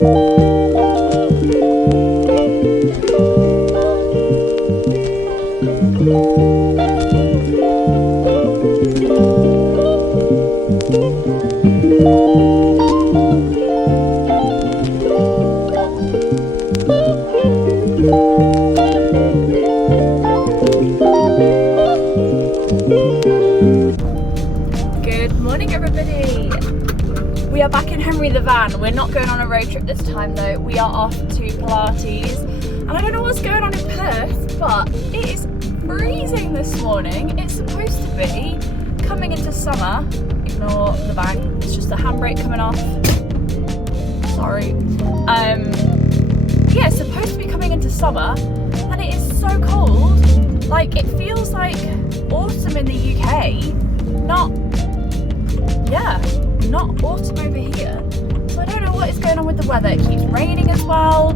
We are back in Henry the van. We're not going on a road trip this time though. We are off to Pilates. And I don't know what's going on in Perth, but it is freezing this morning. It's supposed to be coming into summer. Ignore the bang. It's just the handbrake coming off. Sorry. Yeah, it's supposed to be coming into summer and it is so cold. Like, it feels like autumn in the UK. Not autumn over here. So I don't know what is going on with the weather. It keeps raining as well.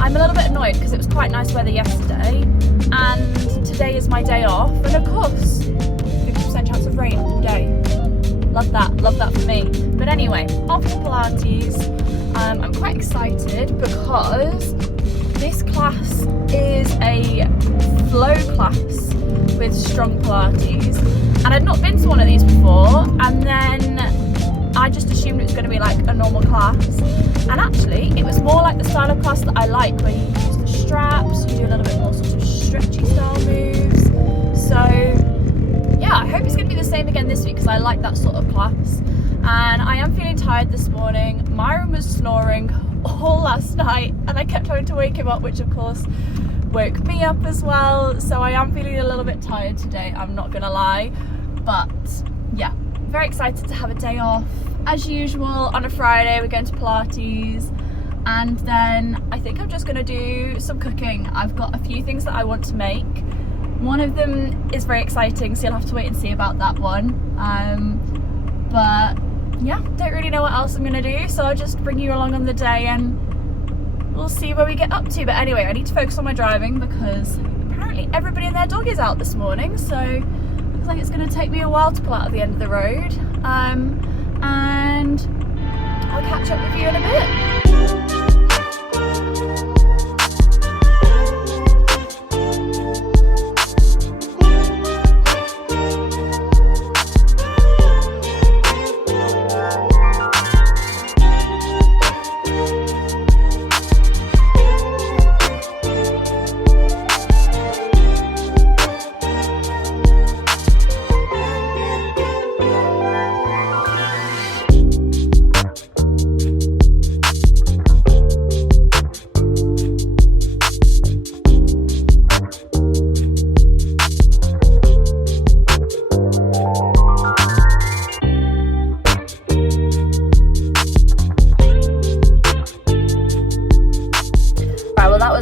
I'm a little bit annoyed because it was quite nice weather yesterday and today is my day off, and of course 50% chance of rain all day. Love that for me. But anyway, off to Pilates. I'm quite excited because this class is a flow class with strong Pilates, and I'd not been to one of these before, and then I just assumed it was going to be like a normal class, and actually it was more like the style of class that I like, where you use the straps, you do a little bit more sort of stretchy style moves. So yeah, I hope it's going to be the same again this week because I like that sort of class. And I am feeling tired this morning. Myron was snoring all last night and I kept trying to wake him up, which of course woke me up as well. So I am feeling a little bit tired today, I'm not gonna lie. But yeah, very excited to have a day off. As usual, on a Friday we're going to Pilates, and then I think I'm just gonna do some cooking. I've got a few things that I want to make. One of them is very exciting, so you'll have to wait and see about that one. But yeah, don't really know what else I'm gonna do, so I'll just bring you along on the day and we'll see where we get up to. But anyway, I need to focus on my driving because apparently everybody and their dog is out this morning, so looks like it's going to take me a while to pull out at the end of the road. And I'll catch up with you in a bit.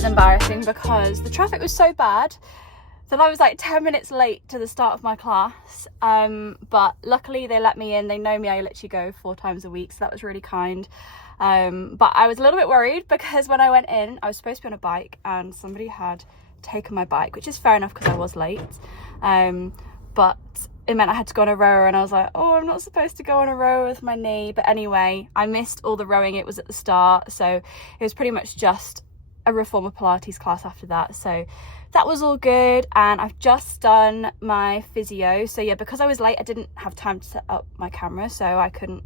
Embarrassing because the traffic was so bad that I was like 10 minutes late to the start of my class, but luckily they let me in. They know me, I literally go 4 times a week, so that was really kind. But I was a little bit worried because when I went in I was supposed to be on a bike and somebody had taken my bike, which is fair enough because I was late, but it meant I had to go on a rower, and I was like, oh, I'm not supposed to go on a rower with my knee. But anyway, I missed all the rowing. It was at the start, so it was pretty much just a reformer Pilates class after that, so that was all good. And I've just done my physio, so yeah, because I was late I didn't have time to set up my camera, so I couldn't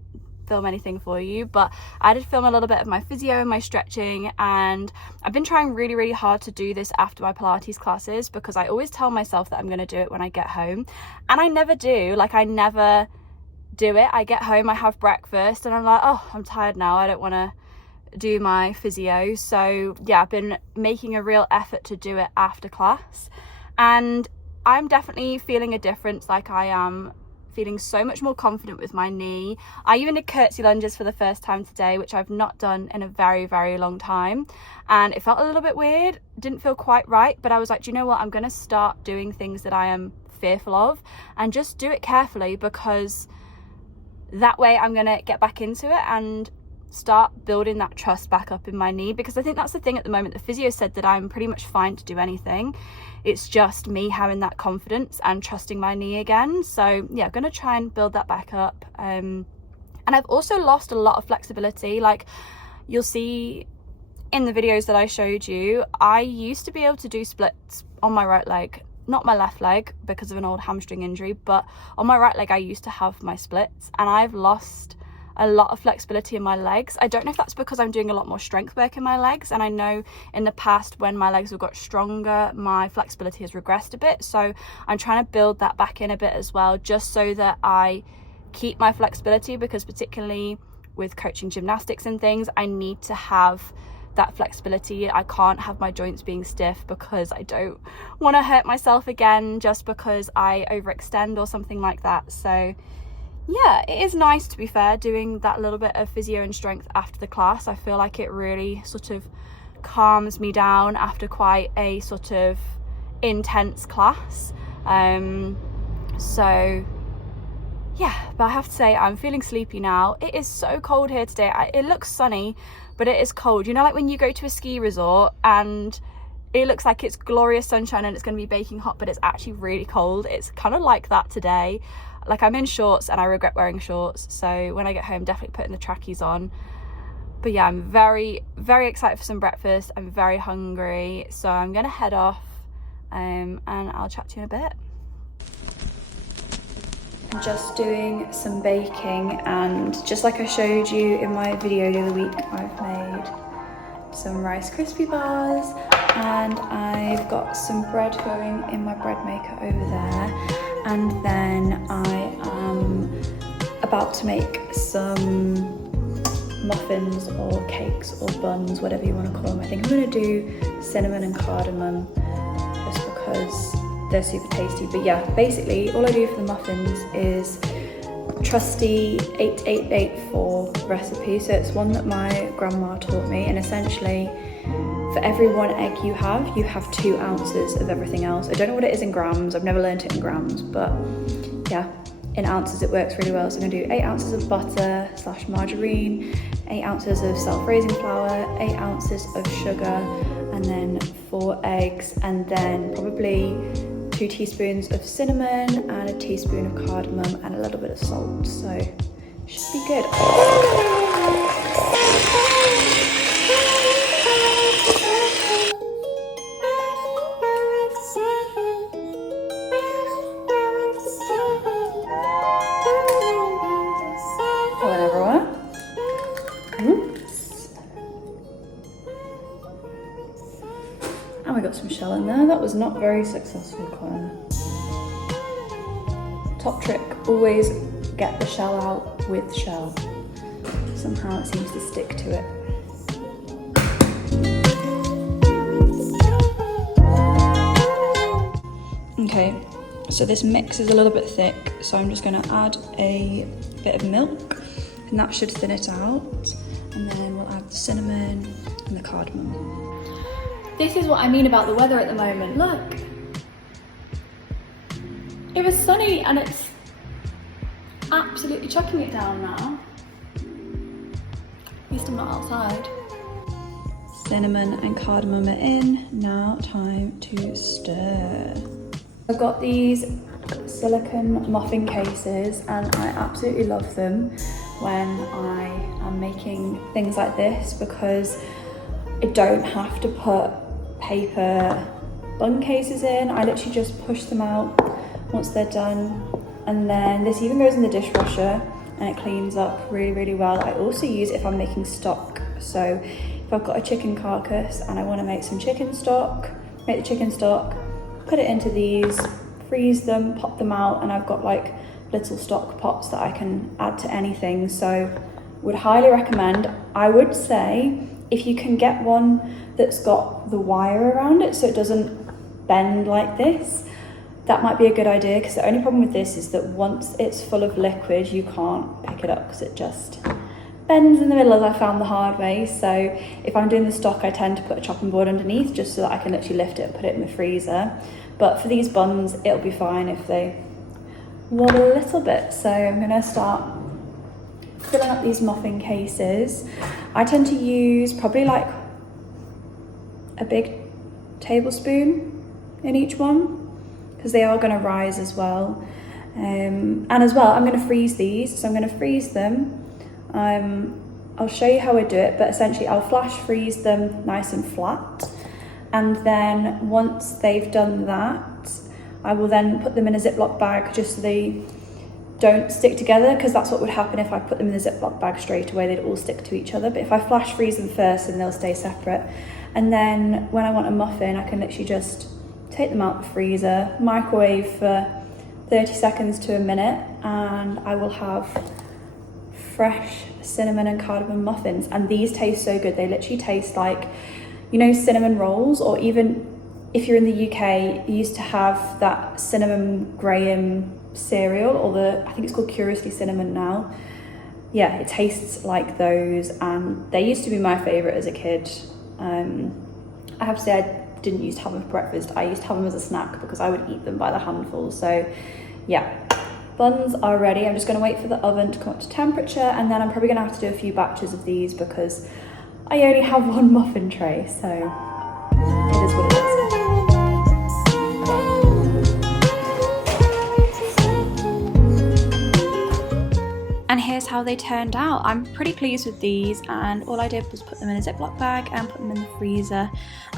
film anything for you, but I did film a little bit of my physio and my stretching. And I've been trying really hard to do this after my Pilates classes because I always tell myself that I'm going to do it when I get home, and I never do. Like, I never do it. I get home, I have breakfast, and I'm like, oh, I'm tired now, I don't want to do my physio. So yeah, I've been making a real effort to do it after class, and I'm definitely feeling a difference. Like, I am feeling so much more confident with my knee. I even did curtsy lunges for the first time today, which I've not done in a very long time, and it felt a little bit weird, didn't feel quite right. But I was like, do you know what, I'm gonna start doing things that I am fearful of and just do it carefully, because that way I'm gonna get back into it and start building that trust back up in my knee. Because I think that's the thing at the moment. The physio said that I'm pretty much fine to do anything. It's just me having that confidence and trusting my knee again. So yeah, I'm gonna try and build that back up. And I've also lost a lot of flexibility. Like, you'll see in the videos that I showed you, I used to be able to do splits on my right leg, not my left leg because of an old hamstring injury, but on my right leg I used to have my splits, and I've lost a lot of flexibility in my legs. I don't know if that's because I'm doing a lot more strength work in my legs, and I know in the past when my legs have got stronger, my flexibility has regressed a bit, so I'm trying to build that back in a bit as well, just so that I keep my flexibility, because particularly with coaching gymnastics and things, I need to have that flexibility. I can't have my joints being stiff because I don't want to hurt myself again just because I overextend or something like that. So yeah, it is nice, to be fair, doing that little bit of physio and strength after the class. I feel like it really sort of calms me down after quite a sort of intense class. So yeah, but I have to say I'm feeling sleepy now. It is so cold here today. It looks sunny, but it is cold. You know, like when you go to a ski resort and it looks like it's glorious sunshine and it's going to be baking hot, but it's actually really cold. It's kind of like that today. Like, I'm in shorts and I regret wearing shorts, so when I get home, definitely putting the trackies on. But yeah, I'm very, very excited for some breakfast. I'm very hungry, so I'm gonna head off and I'll chat to you in a bit. I'm just doing some baking, and just like I showed you in my video the other week, I've made some Rice Krispie bars, and I've got some bread going in my bread maker over there. And then I am about to make some muffins or cakes or buns, whatever you want to call them. I think I'm going to do cinnamon and cardamom just because they're super tasty. But yeah, basically all I do for the muffins is trusty 8884 recipe. So it's one that my grandma taught me, and essentially for every 1 egg you have 2 ounces of everything else. I don't know what it is in grams, I've never learned it in grams, but yeah, in ounces it works really well. So I'm gonna do 8 ounces of butter / margarine, 8 ounces of self-raising flour, 8 ounces of sugar, and then 4 eggs, and then probably 2 teaspoons of cinnamon and a teaspoon of cardamom and a little bit of salt. So should be good. And we got some shell in there. That was not very successful, Claire. Top trick, always get the shell out with shell. Somehow it seems to stick to it. Okay, so this mix is a little bit thick, so I'm just gonna add a bit of milk, and that should thin it out. And then we'll add the cinnamon and the cardamom. This is what I mean about the weather at the moment. Look, it was sunny and it's absolutely chucking it down now. At least I'm not outside. Cinnamon and cardamom are in. Now time to stir. I've got these silicone muffin cases and I absolutely love them when I am making things like this, because I don't have to put paper bun cases in. I literally just push them out once they're done, and then this even goes in the dishwasher and it cleans up really, really well. I also use it if I'm making stock. So if I've got a chicken carcass and I want to make some chicken stock, make the chicken stock, put it into these, freeze them, pop them out, and I've got like little stock pots that I can add to anything. So would highly recommend. I would say if you can get one that's got the wire around it so it doesn't bend like this, that might be a good idea, because the only problem with this is that once it's full of liquid you can't pick it up because it just bends in the middle, as I found the hard way. So if I'm doing the stock, I tend to put a chopping board underneath just so that I can literally lift it and put it in the freezer. But for these buns it'll be fine if they wobble a little bit. So I'm gonna start filling up these muffin cases. I tend to use probably like a big tablespoon in each one, because they are going to rise as well. And as well, I'm going to freeze these. So I'm going to freeze them I'll show you how I do it, but essentially I'll flash freeze them nice and flat. And then once they've done that, I will then put them in a Ziploc bag just so they don't stick together, because that's what would happen if I put them in the Ziploc bag straight away, they'd all stick to each other. But if I flash freeze them first, then they'll stay separate. And then when I want a muffin, I can literally just take them out the freezer, microwave for 30 seconds to a minute, and I will have fresh cinnamon and cardamom muffins. And these taste so good. They literally taste like, you know, cinnamon rolls, or even if you're in the UK, you used to have that cinnamon graham cereal, or I think it's called Curiously Cinnamon now. Yeah, it tastes like those, and they used to be my favourite as a kid. I have to say I didn't used to have them for breakfast. I used to have them as a snack because I would eat them by the handful. So yeah, buns are ready. I'm just going to wait for the oven to come up to temperature, and then I'm probably going to have to do a few batches of these because I only have one muffin tray, so it is what it is. And here's how they turned out. I'm pretty pleased with these, and all I did was put them in a Ziploc bag and put them in the freezer.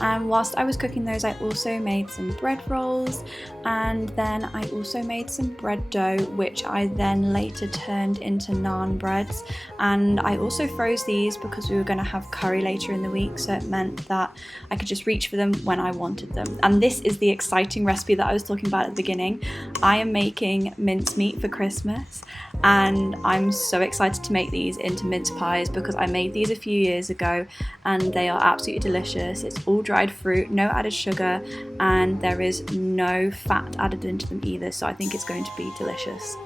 And whilst I was cooking those, I also made some bread rolls, and then I also made some bread dough, which I then later turned into naan breads. And I also froze these because we were going to have curry later in the week, so it meant that I could just reach for them when I wanted them. And this is the exciting recipe that I was talking about at the beginning. I am making mincemeat for Christmas, and I'm so excited to make these into mince pies because I made these a few years ago and they are absolutely delicious. It's all dried fruit, no added sugar, and there is no fat added into them either, so I think it's going to be delicious.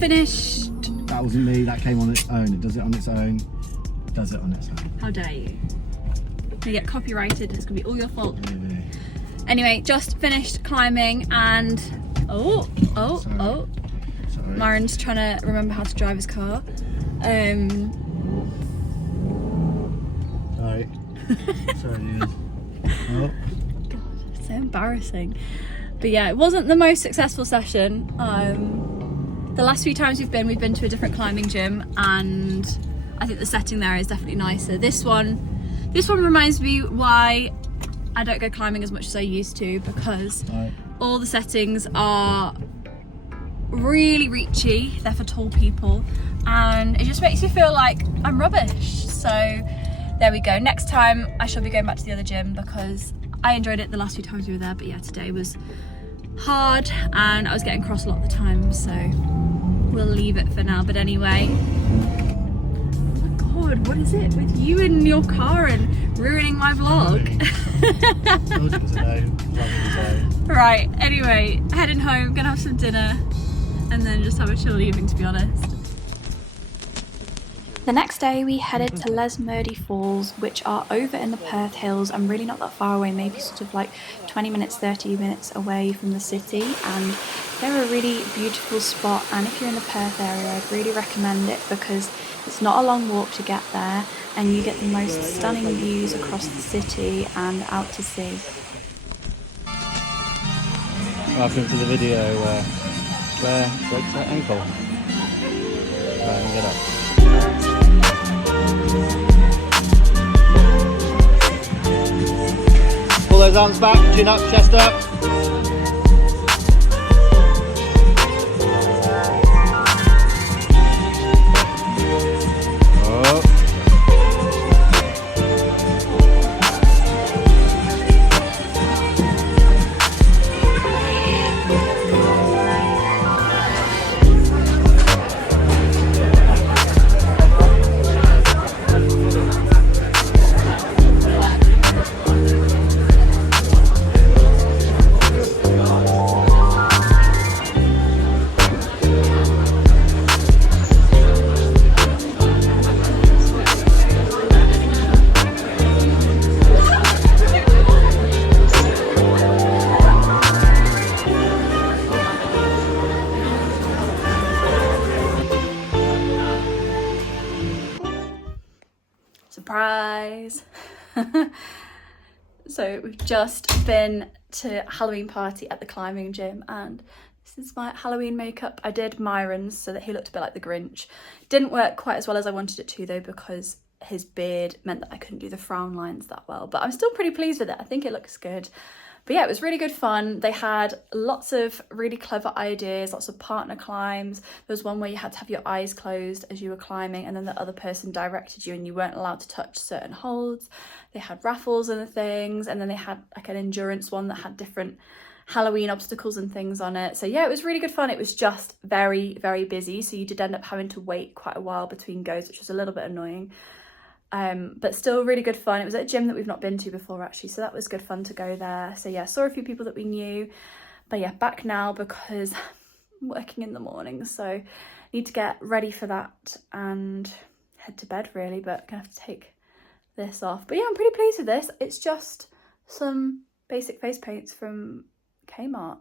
Finished. That wasn't me, that came on its own. It does it on its own. It does it on its own. How dare you? You get copyrighted, it's gonna be all your fault. Really? Anyway, just finished climbing and Sorry. Myron's trying to remember how to drive his car. Sorry. Sorry, dude. Oh. God, so embarrassing. But yeah, it wasn't the most successful session. The last few times we've been to a different climbing gym, and I think the setting there is definitely nicer. This one reminds me why I don't go climbing as much as I used to, because all the settings are really reachy. They're for tall people, and it just makes me feel like I'm rubbish. So there we go. Next time I shall be going back to the other gym because I enjoyed it the last few times we were there, but yeah, today was hard and I was getting cross a lot of the time, so we'll leave it for now. But anyway, oh my god, what is it with you in your car and ruining my vlog? Right, anyway, heading home, gonna have some dinner and then just have a chill evening, to be honest. The next day we headed to Les Murdy Falls, which are over in the Perth Hills and really not that far away, maybe sort of like 20 minutes, 30 minutes away from the city, and they're a really beautiful spot. And if you're in the Perth area, I'd really recommend it because it's not a long walk to get there and you get the most stunning views across the city and out to sea. Welcome to the video where Claire breaks her ankle. Get up. Pull those arms back, chin up, chest up. So we've just been to a Halloween party at the climbing gym, and this is my Halloween makeup. I did Myron's so that he looked a bit like the Grinch. Didn't work quite as well as I wanted it to though, because his beard meant that I couldn't do the frown lines that well, but I'm still pretty pleased with it. I think it looks good. But yeah, it was really good fun. They had lots of really clever ideas, lots of partner climbs. There was one where you had to have your eyes closed as you were climbing, and then the other person directed you and you weren't allowed to touch certain holds. They had raffles and things, and then they had like an endurance one that had different Halloween obstacles and things on it. So yeah, it was really good fun. It was just very, very busy. So you did end up having to wait quite a while between goes, which was a little bit annoying. But still really good fun. It was at a gym that we've not been to before actually, so that was good fun to go there. So yeah, saw a few people that we knew, but yeah, back now because I'm working in the morning, so need to get ready for that and head to bed really, but gonna have to take this off. But yeah, I'm pretty pleased with this. It's just some basic face paints from Kmart.